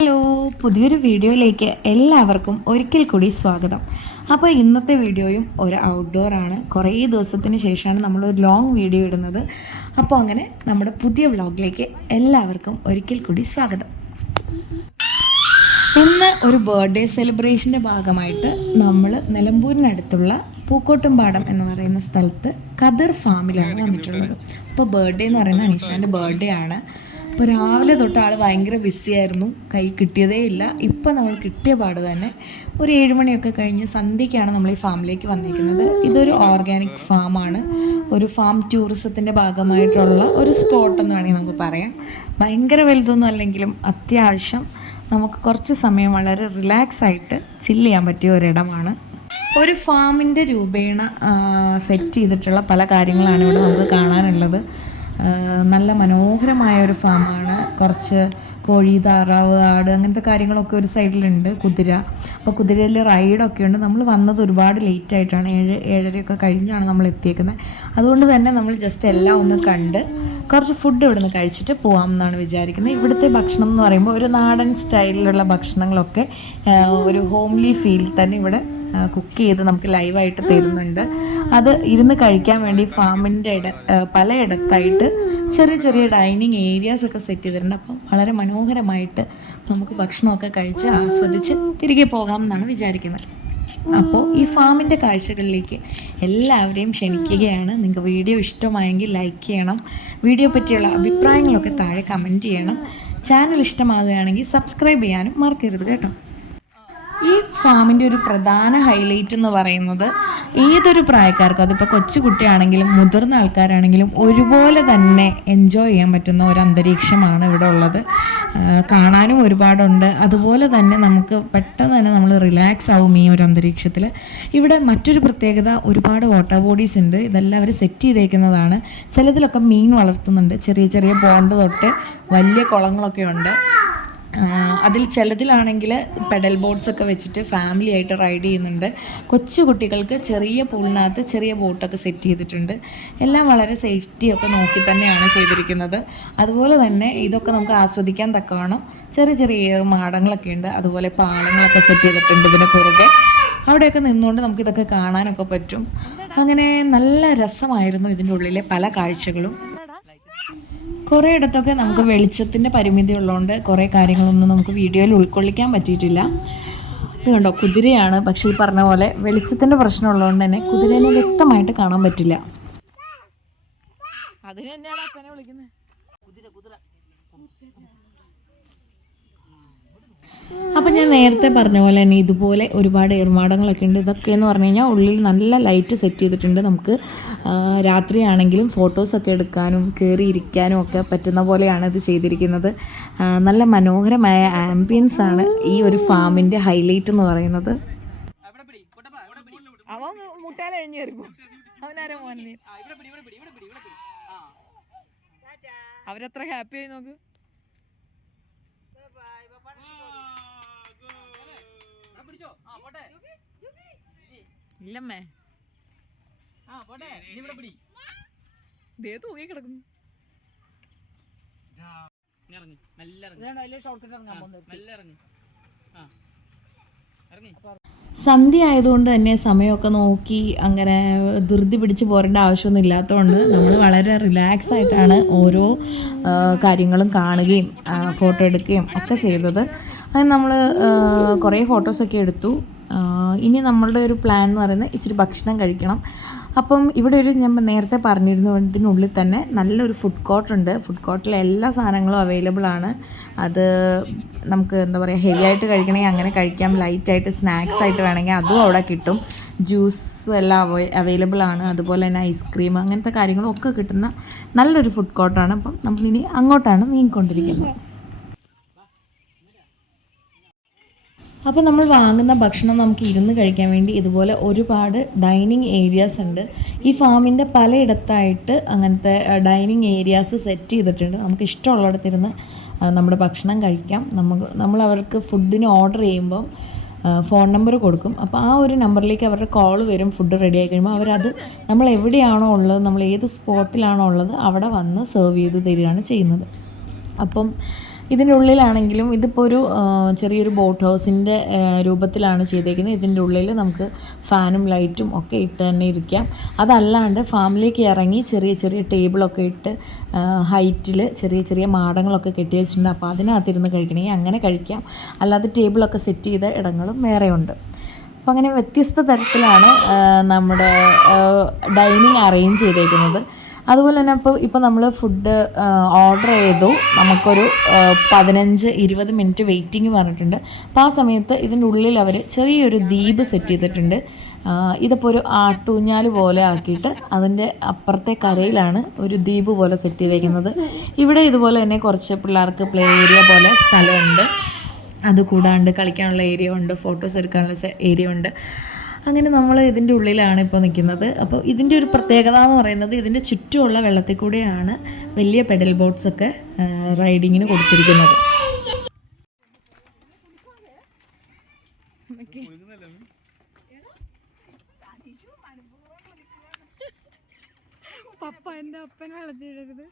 Hello പുതിയൊരു വീഡിയോയിലേക്ക് എല്ലാവർക്കും ഒരിക്കൽ കൂടി സ്വാഗതം. അപ്പോൾ ഇന്നത്തെ വീഡിയോയും ഒരു ഔട്ട്ഡോർ ആണ്. കുറേ ദിവസത്തിന് ശേഷമാണ് നമ്മൾ ഒരു ലോങ് വീഡിയോ ഇടുന്നത്. അപ്പോൾ അങ്ങനെ നമ്മുടെ പുതിയ വ്ളോഗിലേക്ക് എല്ലാവർക്കും ഒരിക്കൽ കൂടി സ്വാഗതം. ഇന്ന് ഒരു ബർത്ത്ഡേ സെലിബ്രേഷന്റെ ഭാഗമായിട്ട് നമ്മൾ നിലമ്പൂരിനടുത്തുള്ള പൂക്കോട്ടുംപാടം എന്ന് പറയുന്ന സ്ഥലത്ത് കതിർ ഫാമിലാണ് വന്നിട്ടുള്ളത്. അപ്പോൾ ബർത്ത്ഡേ എന്ന് പറയുന്നത് അനീഷാന്റെ ബർത്ത്ഡേ ആണ്. അപ്പോൾ രാവിലെ തൊട്ട് ആൾ ഭയങ്കര ബിസി ആയിരുന്നു. കൈ കിട്ടിയതേ ഇല്ല. ഇപ്പം നമ്മൾ കിട്ടിയ പാട് തന്നെ ഒരു ഏഴുമണിയൊക്കെ കഴിഞ്ഞ് സന്ധ്യയ്ക്കാണ് നമ്മൾ ഈ ഫാമിലേക്ക് വന്നിരിക്കുന്നത്. ഇതൊരു ഓർഗാനിക് ഫാമാണ് ഒരു ഫാം ടൂറിസത്തിന്റെ ഭാഗമായിട്ടുള്ള ഒരു സ്പോട്ട് എന്ന് വേണമെങ്കിൽ നമുക്ക് പറയാം. ഭയങ്കര വലുതൊന്നും അല്ലെങ്കിലും അത്യാവശ്യം നമുക്ക് കുറച്ച് സമയം വളരെ റിലാക്സ് ആയിട്ട് ചില്ല് ചെയ്യാൻ പറ്റിയ ഒരിടമാണ്. ഒരു ഫാമിന്റെ രൂപേണ സെറ്റ് ചെയ്തിട്ടുള്ള പല കാര്യങ്ങളാണ് ഇവിടെ നമുക്ക് കാണാനുള്ളത്. നല്ല മനോഹരമായ ഒരു ഫാമാണ്. കുറച്ച് കോഴി താറാവ് ആട് അങ്ങനത്തെ കാര്യങ്ങളൊക്കെ ഒരു സൈഡിലുണ്ട് കുതിര. അപ്പോൾ കുതിരയിൽ റൈഡൊക്കെ ഉണ്ട്. നമ്മൾ വന്നത് ഒരുപാട് ലേറ്റ് ആയിട്ടാണ്. ഏഴ് ഏഴരയൊക്കെ കഴിഞ്ഞാണ് നമ്മൾ എത്തിയേക്കുന്നത്. അതുകൊണ്ട് തന്നെ നമ്മൾ ജസ്റ്റ് എല്ലാം ഒന്ന് കണ്ട് കുറച്ച് ഫുഡ് ഇവിടുന്ന് കഴിച്ചിട്ട് പോകാം എന്നാണ് വിചാരിക്കുന്നത്. ഇവിടുത്തെ ഭക്ഷണം എന്ന് പറയുമ്പോൾ ഒരു നാടൻ സ്റ്റൈലിലുള്ള ഭക്ഷണങ്ങളൊക്കെ ഒരു ഹോംലി ഫീൽ തന്നെ ഇവിടെ കുക്ക് ചെയ്ത് നമുക്ക് ലൈവായിട്ട് തരുന്നുണ്ട്. അത് ഇരുന്ന് കഴിക്കാൻ വേണ്ടി ഫാമിന്റെ ഇട പലയിടത്തായിട്ട് ചെറിയ ചെറിയ ഡൈനിങ് ഏരിയാസ് ഒക്കെ സെറ്റ് ചെയ്തിട്ടുണ്ട്. അപ്പം വളരെ മനോഹരമായിട്ട് നമുക്ക് ഭക്ഷണമൊക്കെ കഴിച്ച് ആസ്വദിച്ച് തിരികെ പോകാം എന്നാണ് വിചാരിക്കുന്നത്. അപ്പോൾ ഈ ഫാമിന്റെ കാഴ്ചകളിലേക്ക് എല്ലാവരെയും ക്ഷണിക്കുകയാണ്. നിങ്ങൾക്ക് വീഡിയോ ഇഷ്ടമായെങ്കിൽ ലൈക്ക് ചെയ്യണം. വീഡിയോ പറ്റിയുള്ള അഭിപ്രായങ്ങളൊക്കെ താഴെ കമന്റ് ചെയ്യണം. ചാനൽ ഇഷ്ടമാകുകയാണെങ്കിൽ സബ്സ്ക്രൈബ് ചെയ്യാനും മറക്കരുത് കേട്ടോ. ഈ ഫാമിന്റെ ഒരു പ്രധാന ഹൈലൈറ്റ് എന്ന് പറയുന്നത് ഏതൊരു പ്രായക്കാർക്കും അതിപ്പോൾ കൊച്ചുകുട്ടിയാണെങ്കിലും മുതിർന്ന ആൾക്കാരാണെങ്കിലും ഒരുപോലെ തന്നെ എൻജോയ് ചെയ്യാൻ പറ്റുന്ന ഒരു അന്തരീക്ഷമാണ് ഇവിടെ ഉള്ളത്. കാണാനും ഒരുപാടുണ്ട്. അതുപോലെ തന്നെ നമുക്ക് പെട്ടെന്ന് തന്നെ നമ്മൾ റിലാക്സ് ആവും ഈ ഒരു അന്തരീക്ഷത്തിൽ ഇവിടെ മറ്റൊരു പ്രത്യേകത ഒരുപാട് വാട്ടർ ബോഡീസ് ഉണ്ട്. ഇതെല്ലാം അവർ സെറ്റ് ചെയ്തേക്കുന്നതാണ്. ചിലതിലൊക്കെ മീൻ വളർത്തുന്നുണ്ട്. ചെറിയ ചെറിയ പോണ്ട് തൊട്ട് വലിയ കുളങ്ങളൊക്കെ ഉണ്ട്. അതിൽ ചിലതിലാണെങ്കിൽ പെഡൽ ബോട്ട്സ് ഒക്കെ വെച്ചിട്ട് ഫാമിലി ആയിട്ട് റൈഡ് ചെയ്യുന്നുണ്ട്. കൊച്ചു കുട്ടികൾക്ക് ചെറിയ പൂളിനകത്ത് ചെറിയ ബോട്ടൊക്കെ സെറ്റ് ചെയ്തിട്ടുണ്ട്. എല്ലാം വളരെ സേഫ്റ്റിയൊക്കെ നോക്കി തന്നെയാണ് ചെയ്തിരിക്കുന്നത്. അതുപോലെ തന്നെ ഇതൊക്കെ നമുക്ക് ആസ്വദിക്കാൻ തക്കവണ്ണം ചെറിയ ചെറിയ മാടങ്ങളൊക്കെ ഉണ്ട്. അതുപോലെ പാലങ്ങളൊക്കെ സെറ്റ് ചെയ്തിട്ടുണ്ട് ഇതിന് കുറുകെ. അവിടെയൊക്കെ നിന്നുകൊണ്ട് നമുക്കിതൊക്കെ കാണാനൊക്കെ പറ്റും. അങ്ങനെ നല്ല രസമായിരുന്നു ഇതിന്റെ ഉള്ളിലെ പല കാഴ്ചകളും. കുറേ ഇടത്തൊക്കെ നമുക്ക് വെളിച്ചത്തിന്റെ പരിമിതി ഉള്ളതുകൊണ്ട് കുറേ കാര്യങ്ങളൊന്നും നമുക്ക് വീഡിയോയിൽ ഉൾക്കൊള്ളിക്കാൻ പറ്റിയിട്ടില്ല. ഇത് കുതിരയാണ്. പക്ഷേ ഈ പറഞ്ഞ പോലെ വെളിച്ചത്തിന്റെ പ്രശ്നം ഉള്ളതുകൊണ്ട് തന്നെ കുതിരേനെ വ്യക്തമായിട്ട് കാണാൻ പറ്റില്ല. അതിനെ തന്നെയാണ് അപ്പനെ വിളിക്കുന്നത് കുതിര കുതിര അപ്പം ഞാൻ നേരത്തെ പറഞ്ഞ പോലെ തന്നെ ഇതുപോലെ ഒരുപാട് ഏർമാടങ്ങളൊക്കെ ഉണ്ട്. ഇതൊക്കെ എന്ന് പറഞ്ഞു കഴിഞ്ഞാൽ ഉള്ളിൽ നല്ല ലൈറ്റ് സെറ്റ് ചെയ്തിട്ടുണ്ട്. നമുക്ക് രാത്രിയാണെങ്കിലും ഫോട്ടോസൊക്കെ എടുക്കാനും കയറി ഇരിക്കാനും ഒക്കെ പറ്റുന്ന പോലെയാണ് ഇത് ചെയ്തിരിക്കുന്നത്. നല്ല മനോഹരമായ ആംബിയൻസ് ആണ് ഈ ഒരു ഫാമിന്റെ ഹൈലൈറ്റ് എന്ന് പറയുന്നത്. അവൻ അവനാരോ അവരത്ര ഹാപ്പി ആയി ഇവിടെ പിടി ആ നോക്ക് ഇല്ലമ്മേ. ആ പോട്ടെ. ഇവിടെ പിടി. ദേ തൂങ്ങി കിടക്കുന്നു. ഇറങ്ങി. മെല്ലെ ഇറങ്ങി. മെല്ലെ ഇറങ്ങി. ആ. ഇറങ്ങി. സന്ധ്യ ആയതുകൊണ്ട് തന്നെ സമയമൊക്കെ നോക്കി അങ്ങനെ ധൃതി പിടിച്ച് പോരേണ്ട ആവശ്യമൊന്നും ഇല്ലാത്തതുകൊണ്ട് നമ്മൾ വളരെ റിലാക്സ് ആയിട്ടാണ് ഓരോ കാര്യങ്ങളും കാണുകയും ഫോട്ടോ എടുക്കുകയും ഒക്കെ ചെയ്തത്. അങ്ങനെ നമ്മൾ കുറേ ഫോട്ടോസൊക്കെ എടുത്തു. ഇനി നമ്മളുടെ ഒരു പ്ലാൻ എന്ന് പറയുന്നത് ഇച്ചിരി ഭക്ഷണം കഴിക്കണം. അപ്പം ഇവിടെ ഒരു ഞാൻ നേരത്തെ പറഞ്ഞിരുന്നു ഇതിനുള്ളിൽ തന്നെ നല്ലൊരു ഫുഡ് കോർട്ടുണ്ട് ഫുഡ് കോർട്ടിൽ എല്ലാ സാധനങ്ങളും അവൈലബിൾ ആണ്. അത് നമുക്ക് എന്താ പറയുക ഹെവി ആയിട്ട് കഴിക്കണമെങ്കിൽ അങ്ങനെ കഴിക്കാം. ലൈറ്റായിട്ട് സ്നാക്സ് ആയിട്ട് വേണമെങ്കിൽ അതും അവിടെ കിട്ടും. ജ്യൂസ് എല്ലാം അവൈലബിൾ ആണ്. അതുപോലെ തന്നെ ഐസ്ക്രീം അങ്ങനത്തെ കാര്യങ്ങളും ഒക്കെ കിട്ടുന്ന നല്ലൊരു ഫുഡ് കോർട്ടാണ് അപ്പം നമ്മളിനി അങ്ങോട്ടാണ് നീങ്ങിക്കൊണ്ടിരിക്കുന്നത്. അപ്പോൾ നമ്മൾ വാങ്ങുന്ന ഭക്ഷണം നമുക്ക് ഇരുന്ന് കഴിക്കാൻ വേണ്ടി ഇതുപോലെ ഒരുപാട് ഡൈനിങ് ഏരിയാസ് ഉണ്ട്. ഈ ഫാമിന്റെ പലയിടത്തായിട്ട് അങ്ങനത്തെ ഡൈനിങ് ഏരിയാസ് സെറ്റ് ചെയ്തിട്ടുണ്ട്. നമുക്ക് ഇഷ്ടമുള്ളിടത്തിരുന്ന് നമ്മുടെ ഭക്ഷണം കഴിക്കാം. നമുക്ക് നമ്മൾ അവർക്ക് ഫുഡിന് ഓർഡർ ചെയ്യുമ്പം ഫോൺ നമ്പർ കൊടുക്കും. അപ്പോൾ ആ ഒരു നമ്പറിലേക്ക് അവരുടെ കോൾ വരും ഫുഡ് റെഡി ആയി കഴിയുമ്പോൾ അവരത് നമ്മൾ എവിടെയാണോ ഉള്ളത് നമ്മൾ ഏത് സ്പോട്ടിലാണോ ഉള്ളത് അവിടെ വന്ന് സെർവ് ചെയ്ത് തരികയാണ് ചെയ്യുന്നത്. അപ്പം ഇതിന്റെ ഉള്ളിലാണെങ്കിലും ഇതിപ്പോൾ ഒരു ചെറിയൊരു ബോട്ട് ഹൗസിന്റെ രൂപത്തിലാണ് ചെയ്തേക്കുന്നത്. ഇതിന്റെ ഉള്ളിൽ നമുക്ക് ഫാനും ലൈറ്റും ഒക്കെ ഇട്ട് തന്നെ ഇരിക്കാം. അതല്ലാണ്ട് ഫാമിലേക്ക് ഇറങ്ങി ചെറിയ ചെറിയ ടേബിളൊക്കെ ഇട്ട് ഹൈറ്റിൽ ചെറിയ ചെറിയ മാടങ്ങളൊക്കെ കെട്ടി വെച്ചിട്ടുണ്ട്. അപ്പോൾ അതിനകത്തിരുന്ന് കഴിക്കണമെങ്കിൽ അങ്ങനെ കഴിക്കാം. അല്ലാതെ ടേബിളൊക്കെ സെറ്റ് ചെയ്ത ഇടങ്ങളും വേറെയുണ്ട്. അപ്പോൾ അങ്ങനെ വ്യത്യസ്ത തരത്തിലാണ് നമ്മുടെ ഡൈനിങ് അറേഞ്ച് ചെയ്തേക്കുന്നത്. അതുപോലെ തന്നെ ഇപ്പോൾ ഇപ്പോൾ നമ്മൾ ഫുഡ് ഓർഡർ ചെയ്തു. നമുക്കൊരു പതിനഞ്ച് ഇരുപത് മിനിറ്റ് വെയിറ്റിംഗ് പറഞ്ഞിട്ടുണ്ട്. അപ്പോൾ ആ സമയത്ത് ഇതിന്റെ ഉള്ളിൽ അവർ ചെറിയൊരു ദ്വീപ് സെറ്റ് ചെയ്തിട്ടുണ്ട്. ഇതിപ്പോൾ ഒരു ആട്ടൂഞ്ഞാൽ പോലെ ആക്കിയിട്ട് അതിന്റെ അപ്പുറത്തെ കരയിലാണ് ഒരു ദ്വീപ് പോലെ സെറ്റ് ചെയ്തേക്കുന്നത്. ഇവിടെ ഇതുപോലെ തന്നെ കുറച്ച് പിള്ളേർക്ക് പ്ലേ ഏരിയ പോലെ സ്ഥലമുണ്ട്. അതുകൂടാണ്ട് കളിക്കാനുള്ള ഏരിയ ഉണ്ട് ഫോട്ടോസ് എടുക്കാനുള്ള ഏരിയ ഉണ്ട്. അങ്ങനെ നമ്മൾ ഇതിന്റെ ഉള്ളിലാണ് ഇപ്പോൾ നിൽക്കുന്നത്. അപ്പോൾ ഇതിന്റെ ഒരു പ്രത്യേകത എന്ന് പറയുന്നത് ഇതിന്റെ ചുറ്റുമുള്ള വെള്ളത്തിൽ കൂടെയാണ് വലിയ പെഡൽ ബോട്ട്സൊക്കെ റൈഡിങ്ങിന് കൊടുത്തിരിക്കുന്നത്. പപ്പ എന്റെ അപ്പൻ വെള്ളത്തിലിടരുത്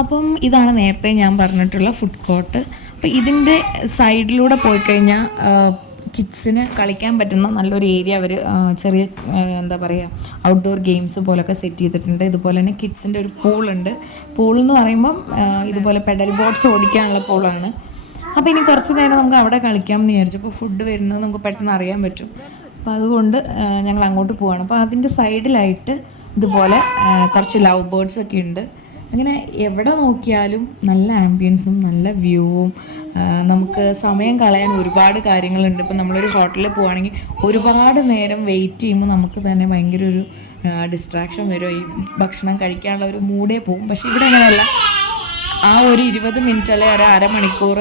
അപ്പം ഇതാണ് നേരത്തെ ഞാൻ പറഞ്ഞിട്ടുള്ള ഫുഡ് കോർട്ട് അപ്പം ഇതിന്റെ സൈഡിലൂടെ പോയി കഴിഞ്ഞാൽ കിഡ്സിന് കളിക്കാൻ പറ്റുന്ന നല്ലൊരു ഏരിയ അവർ ചെറിയ എന്താ പറയുക ഔട്ട്ഡോർ ഗെയിംസ് പോലൊക്കെ സെറ്റ് ചെയ്തിട്ടുണ്ട്. ഇതുപോലെ തന്നെ കിഡ്സിന്റെ ഒരു പൂളുണ്ട് പൂൾ എന്ന് പറയുമ്പം ഇതുപോലെ പെഡൽ ബോട്ട്സ് ഓടിക്കാനുള്ള പൂളാണ് അപ്പോൾ ഇനി കുറച്ച് നേരം നമുക്ക് അവിടെ കളിക്കാമെന്ന് വിചാരിച്ചു. അപ്പോൾ ഫുഡ് വരുന്നത് നമുക്ക് പെട്ടെന്ന് അറിയാൻ പറ്റും. അപ്പോൾ അതുകൊണ്ട് ഞങ്ങൾ അങ്ങോട്ട് പോവാണ്. അപ്പോൾ അതിന്റെ സൈഡിലായിട്ട് ഇതുപോലെ കുറച്ച് ലവ് ബേർഡ്സ് ഒക്കെ ഉണ്ട്. അങ്ങനെ എവിടെ നോക്കിയാലും നല്ല ആംബിയൻസും നല്ല വ്യൂവും നമുക്ക് സമയം കളയാൻ ഒരുപാട് കാര്യങ്ങളുണ്ട്. ഇപ്പം നമ്മളൊരു ഹോട്ടലിൽ പോവുകയാണെങ്കിൽ ഒരുപാട് നേരം വെയിറ്റ് ചെയ്യുമ്പോൾ നമുക്ക് തന്നെ ഭയങ്കര ഒരു ഡിസ്ട്രാക്ഷൻ വരും. ഈ ഭക്ഷണം കഴിക്കാനുള്ള ഒരു മൂഡേ പോകും. പക്ഷേ ഇവിടെ അങ്ങനെയല്ല. ആ ഒരു ഇരുപത് മിനിറ്റ് അല്ലെങ്കിൽ ഒരു അരമണിക്കൂർ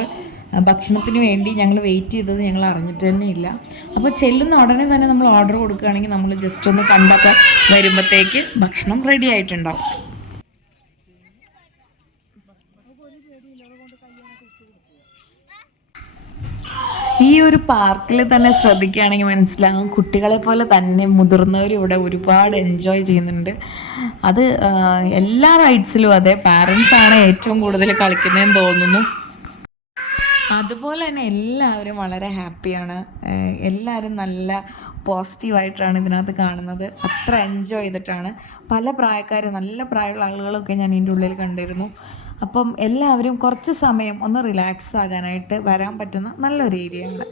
ഭക്ഷണത്തിന് വേണ്ടി ഞങ്ങൾ വെയിറ്റ് ചെയ്തത് ഞങ്ങൾ അറിഞ്ഞിട്ട് തന്നെ ഇല്ല. അപ്പോൾ ചെല്ലുന്ന ഉടനെ തന്നെ നമ്മൾ ഓർഡർ കൊടുക്കുകയാണെങ്കിൽ നമ്മൾ ജസ്റ്റ് ഒന്ന് കണ്ടൊക്കെ വരുമ്പോഴത്തേക്ക് ഭക്ഷണം റെഡി ആയിട്ടുണ്ടാവും. ഈ ഒരു പാർക്കിൽ തന്നെ ശ്രദ്ധിക്കുകയാണെങ്കിൽ മനസ്സിലാകും കുട്ടികളെ പോലെ തന്നെ മുതിർന്നവരും ഇവിടെ ഒരുപാട് എൻജോയ് ചെയ്യുന്നുണ്ട്. അത് എല്ലാ റൈഡ്സിലും അതെ പാരൻസ് ആണ് ഏറ്റവും കൂടുതൽ കളിക്കുന്നതെന്ന് തോന്നുന്നു. അതുപോലെ തന്നെ എല്ലാവരും വളരെ ഹാപ്പിയാണ് എല്ലാവരും നല്ല പോസിറ്റീവായിട്ടാണ് ഇതിനകത്ത് കാണുന്നത്. അത്ര എൻജോയ് ചെയ്തിട്ടാണ്. പല പ്രായക്കാർ നല്ല പ്രായമുള്ള ആളുകളൊക്കെ ഞാൻ ഇതിന്റെ ഉള്ളിൽ കണ്ടിരുന്നു. അപ്പം എല്ലാവരും കുറച്ച് സമയം ഒന്ന് റിലാക്സ് ആകാനായിട്ട് വരാൻ പറ്റുന്ന നല്ലൊരു ഏരിയയാണ്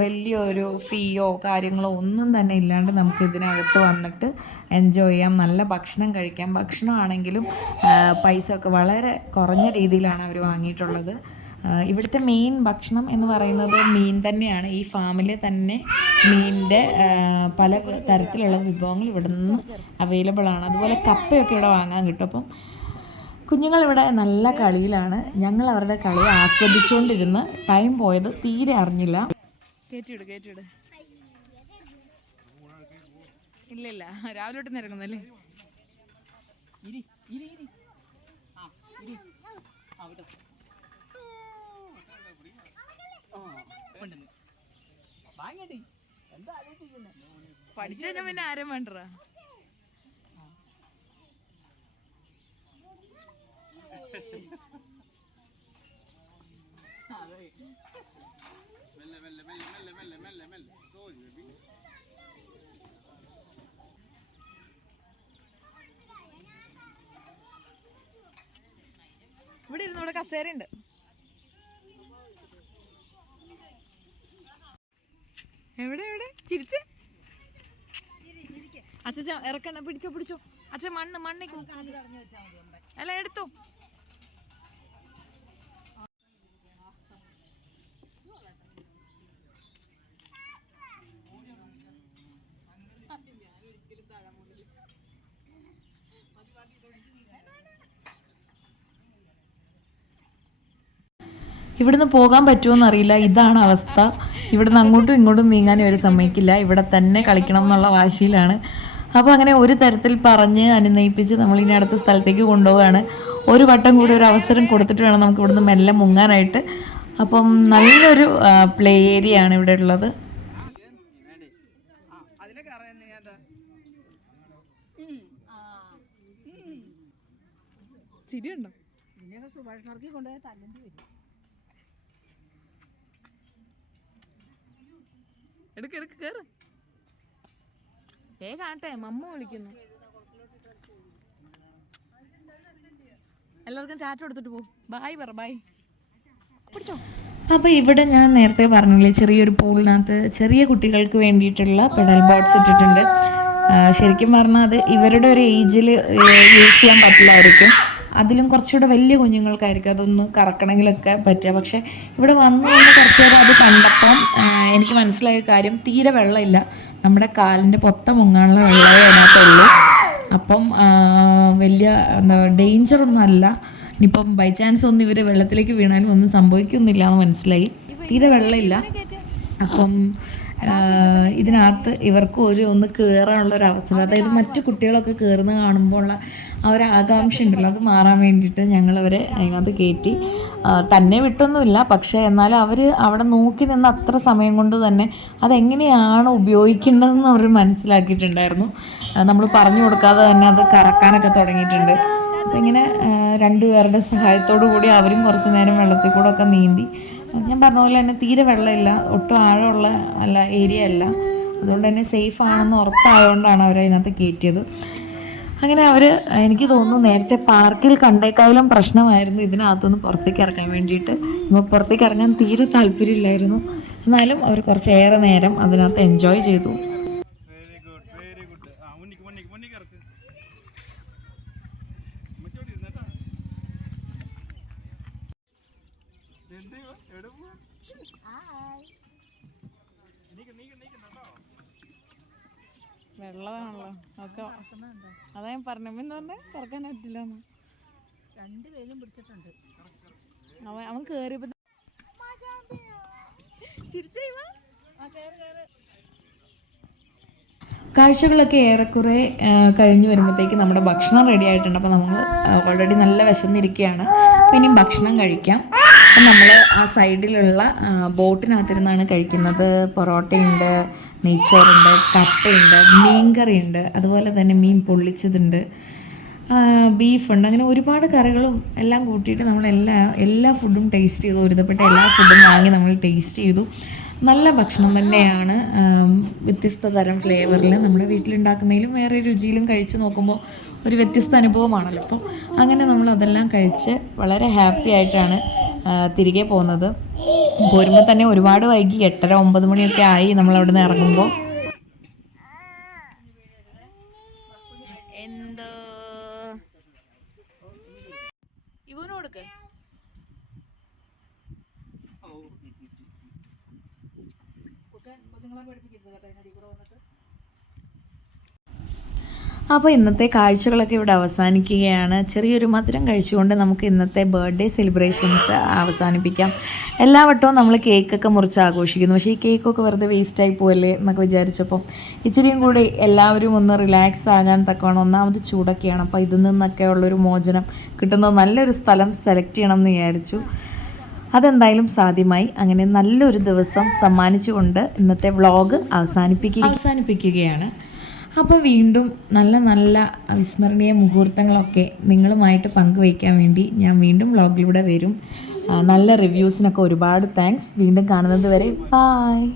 വലിയൊരു ഫീയോ കാര്യങ്ങളോ ഒന്നും തന്നെ ഇല്ലാണ്ട് നമുക്ക് ഇതിനകത്ത് വന്നിട്ട് എൻജോയ് ചെയ്യാം. നല്ല ഭക്ഷണം കഴിക്കാം. ഭക്ഷണമാണെങ്കിലും പൈസ ഒക്കെ വളരെ കുറഞ്ഞ രീതിയിലാണ് അവർ വാങ്ങിയിട്ടുള്ളത്. ഇവിടുത്തെ മെയിൻ ഭക്ഷണം എന്ന് പറയുന്നത് മീൻ തന്നെയാണ്. ഈ ഫാമിൽ തന്നെ മീനിന്റെ പല തരത്തിലുള്ള വിഭവങ്ങൾ ഇവിടെ നിന്ന് അവൈലബിൾ ആണ്. അതുപോലെ കപ്പയൊക്കെ ഇവിടെ വാങ്ങാൻ കിട്ടും. അപ്പം കുഞ്ഞുങ്ങൾ ഇവിടെ നല്ല കളിയിലാണ്. ഞങ്ങൾ അവരുടെ കളി ആസ്വദിച്ചുകൊണ്ടിരുന്ന് ടൈം പോയത് തീരെ അറിഞ്ഞില്ല. ഇല്ലില്ല കയറ്റിവിട് ഇല്ല ഇല്ല രാവിലെ തൊട്ട് നിരങ്ങുന്നല്ലേ പഠിച്ചു കഴിഞ്ഞാൽ പിന്നെ ആരും വേണ്ടറ ഇവിടെ ഇരുന്ന് ഇവിടെ ഉണ്ട്. എവിടെ എവിടെ? ചിരിച്ച്? അച്ഛൻ ഇറക്കണ്ട പിടിച്ചോ പിടിച്ചോ. അച്ഛൻ മണ്ണ് മണ്ണിക്ക് അല്ല എടുത്തു. ഇവിടുന്ന് പോകാൻ പറ്റുമോ അറിയില്ല. ഇതാണ് അവസ്ഥ. ഇവിടുന്ന് അങ്ങോട്ടും ഇങ്ങോട്ടും നീങ്ങാൻ ഇവർ സമ്മതിക്കില്ല. ഇവിടെ തന്നെ കളിക്കണം എന്നുള്ള വാശിയിലാണ്. അപ്പോൾ അങ്ങനെ ഒരു തരത്തിൽ പറഞ്ഞ് അനുനയിപ്പിച്ച് നമ്മൾ ഇനി അടുത്ത സ്ഥലത്തേക്ക് കൊണ്ടുപോവുകയാണ്. ഒരു വട്ടം കൂടി ഒരു അവസരം കൊടുത്തിട്ട് വേണം നമുക്ക് ഇവിടുന്ന് മെല്ലെ മുങ്ങാനായിട്ട്. അപ്പം നല്ലൊരു പ്ലേ ഏരിയ ആണ് ഇവിടെ ഉള്ളത്. ചിരിയുണ്ടോ? സുഭാഷ് മാർക്കി കൊണ്ടുപോയ തല്ലേണ്ടി വരും. എടുക്ക് എടുക്ക് കേറ്. ഏ കാട്ടെ മമ്മ വിളിക്കുന്നു. എല്ലാവർക്കും ചാറ്റ് കൊടുത്തിട്ട് പോ. ബായ് പറ ബായ് പിടിച്ചോ. അപ്പോൾ ഇവിടെ ഞാൻ നേരത്തെ പറഞ്ഞില്ലേ ചെറിയൊരു പൂളിനകത്ത് ചെറിയ കുട്ടികൾക്ക് വേണ്ടിയിട്ടുള്ള പെഡൽ ബോർഡ്സ് ഇട്ടിട്ടുണ്ട്. ശരിക്കും പറഞ്ഞാൽ അത് ഇവരുടെ ഒരു ഏജിൽ യൂസ് ചെയ്യാൻ പറ്റില്ലായിരിക്കും. അതിലും കുറച്ചുകൂടെ വലിയ കുഞ്ഞുങ്ങൾക്കായിരിക്കും അതൊന്ന് കറക്കണമെങ്കിലൊക്കെ പറ്റുക. പക്ഷേ ഇവിടെ വന്നു നിന്ന് കുറച്ച് നേരം അത് കണ്ടപ്പം എനിക്ക് മനസ്സിലായ കാര്യം തീരെ വെള്ളമില്ല. നമ്മുടെ കാലിന്റെ പൊത്ത മുങ്ങാനുള്ള വെള്ളമേ അതിനകത്തുള്ളൂ. അപ്പം വലിയ എന്താ ഡേഞ്ചറൊന്നും അല്ല. ഇനിയിപ്പം ബൈ ചാൻസ് ഒന്നും ഇവർ വെള്ളത്തിലേക്ക് വീണാലും ഒന്നും സംഭവിക്കുന്നില്ല എന്ന് മനസ്സിലായി. തീരെ വെള്ളമില്ല. അപ്പം ഇതിനകത്ത് ഇവർക്ക് ഒരു ഒന്ന് കയറാനുള്ള ഒരു അവസരം അതായത് മറ്റു കുട്ടികളൊക്കെ കയറുന്ന കാണുമ്പോൾ ആ ഒരു ആകാംക്ഷ ഉണ്ടല്ലോ. അത് മാറാൻ വേണ്ടിയിട്ട് ഞങ്ങൾ അവരെ അതിനകത്ത് കയറ്റി തന്നെ വിട്ടൊന്നുമില്ല. പക്ഷേ എന്നാലും അവർ അവിടെ നോക്കി നിന്ന് അത്ര സമയം കൊണ്ട് തന്നെ അതെങ്ങനെയാണ് ഉപയോഗിക്കേണ്ടതെന്ന് അവർ മനസ്സിലാക്കിയിട്ടുണ്ടായിരുന്നു. നമ്മൾ പറഞ്ഞു കൊടുക്കാതെ തന്നെ അത് കറക്കാനൊക്കെ തുടങ്ങിയിട്ടുണ്ട്. ഇങ്ങനെ രണ്ടുപേരുടെ സഹായത്തോടു കൂടി അവരും കുറച്ച് നേരം വെള്ളത്തിൽ കൂടെ ഒക്കെ നീന്തി. ഞാൻ പറഞ്ഞ പോലെ തന്നെ തീരെ വെള്ളമില്ല. ഒട്ടും ആഴമുള്ള അല്ല ഏരിയ അല്ല. അതുകൊണ്ട് തന്നെ സേഫ് ആണെന്ന് ഉറപ്പായതുകൊണ്ടാണ് അവർ അതിനകത്ത് കയറ്റിയത്. അങ്ങനെ അവർ എനിക്ക് തോന്നുന്നു നേരത്തെ പാർക്കിൽ കണ്ടേക്കായാലും പ്രശ്നമായിരുന്നു ഇതിനകത്തുനിന്ന് പുറത്തേക്ക് ഇറങ്ങാൻ വേണ്ടിയിട്ട്. ഇപ്പോൾ പുറത്തേക്ക് ഇറങ്ങാൻ തീരെ താല്പര്യമില്ലായിരുന്നു. എന്നാലും അവർ കുറച്ചേറെ നേരം അതിനകത്ത് എൻജോയ് ചെയ്തു വെരി ഗുഡ് വെരി ഗുഡ് ആ മുന്നിക്ക് മുന്നിക്ക് മുന്നിക്ക് ഇറക്ക് ഉമ്മച്ചോടി ഇരുന്നേട്ടാ എന്ത് ഇവ? എവിടെ പോവാ? നീക്ക് നീക്ക് നീക്ക് കേട്ടോ വെള്ളമാണല്ലോ. ഒക്കെ അതാ ഞാൻ പറഞ്ഞു. എന്ന് പറഞ്ഞാൽ കറക്കാൻ പറ്റില്ല രണ്ട് കയ്യിലും പിടിച്ചിട്ടുണ്ട്. അവൻ അവൻ കേറിയപ്പോ ചിരിച്ചേ കാഴ്ചകളൊക്കെ ഏറെക്കുറെ ആ, കഴിഞ്ഞ് വരുമ്പോഴത്തേക്ക് നമ്മുടെ ഭക്ഷണം റെഡി ആയിട്ടുണ്ട്. അപ്പോൾ നമ്മൾ ഓൾറെഡി നല്ല വിശന്നിരിക്കുകയാണ്. അപ്പോൾ ഇനിയും ഭക്ഷണം കഴിക്കാം. അപ്പം നമ്മൾ ആ സൈഡിലുള്ള ബോട്ടിനകത്തിരുന്നാണ് കഴിക്കുന്നത്. പൊറോട്ടയുണ്ട് നെയ്ച്ചോറുണ്ട് കപ്പയുണ്ട് മീൻകറിയുണ്ട് അതുപോലെ തന്നെ മീൻ പൊള്ളിച്ചതുണ്ട് ബീഫുണ്ട്. അങ്ങനെ ഒരുപാട് കറികളും എല്ലാം കൂട്ടിയിട്ട് നമ്മൾ എല്ലാ എല്ലാ ഫുഡും ടേസ്റ്റ് ചെയ്തു. ഒരുതപ്പെട്ട എല്ലാ ഫുഡും വാങ്ങി നമ്മൾ ടേസ്റ്റ് ചെയ്തു. നല്ല ഭക്ഷണം തന്നെയാണ് വ്യത്യസ്ത തരം ഫ്ലേവറിൽ നമ്മുടെ വീട്ടിലുണ്ടാക്കുന്നതിലും വേറെ രുചിയിലും കഴിച്ച് നോക്കുമ്പോൾ ഒരു വ്യത്യസ്ത അനുഭവമാണല്ലോ. അപ്പം അങ്ങനെ നമ്മൾ അതെല്ലാം കഴിച്ച് വളരെ ഹാപ്പി ആയിട്ടാണ് തിരികെ പോകുന്നത്. പോരുമ്പോൾ തന്നെ ഒരുപാട് വൈകി എട്ടര ഒമ്പത് മണിയൊക്കെ ആയി നമ്മൾ അവിടെ നിന്ന് ഇറങ്ങുമ്പോൾ എന്തോ? ഇവന് കൊടുക്ക്. അപ്പോൾ ഇന്നത്തെ കാഴ്ചകളൊക്കെ ഇവിടെ അവസാനിക്കുകയാണ്. ചെറിയൊരു മധുരം കഴിച്ചുകൊണ്ട് നമുക്ക് ഇന്നത്തെ ബർത്ത്ഡേ സെലിബ്രേഷൻസ് അവസാനിപ്പിക്കാം. എല്ലാ വട്ടവും നമ്മൾ കേക്കൊക്കെ മുറിച്ച് ആഘോഷിക്കുന്നു. പക്ഷേ ഈ കേക്കൊക്കെ വെറുതെ വേസ്റ്റായി പോയല്ലേ എന്നൊക്കെ വിചാരിച്ചപ്പോൾ ഇച്ചിരിയും കൂടി എല്ലാവരും ഒന്ന് റിലാക്സ് ആകാൻ തക്കവണ്ണം ഒന്നാമത് ചൂടൊക്കെയാണ്. അപ്പോൾ ഇതിൽ നിന്നൊക്കെ ഉള്ളൊരു മോചനം കിട്ടുന്ന നല്ലൊരു സ്ഥലം സെലക്ട് ചെയ്യണം എന്ന് വിചാരിച്ചു. അതെന്തായാലും സാധ്യമായി. അങ്ങനെ നല്ലൊരു ദിവസം സമ്മാനിച്ചുകൊണ്ട് ഇന്നത്തെ വ്ളോഗ് അവസാനിപ്പിക്കുക അവസാനിപ്പിക്കുകയാണ്. അപ്പോൾ വീണ്ടും നല്ല നല്ല അവിസ്മരണീയ മുഹൂർത്തങ്ങളൊക്കെ നിങ്ങളുമായിട്ട് പങ്കുവയ്ക്കാൻ വേണ്ടി ഞാൻ വീണ്ടും വ്ളോഗിലൂടെ വരും. നല്ല റിവ്യൂസിനൊക്കെ ഒരുപാട് താങ്ക്സ് വീണ്ടും കാണുന്നത് വരെ. ബായ്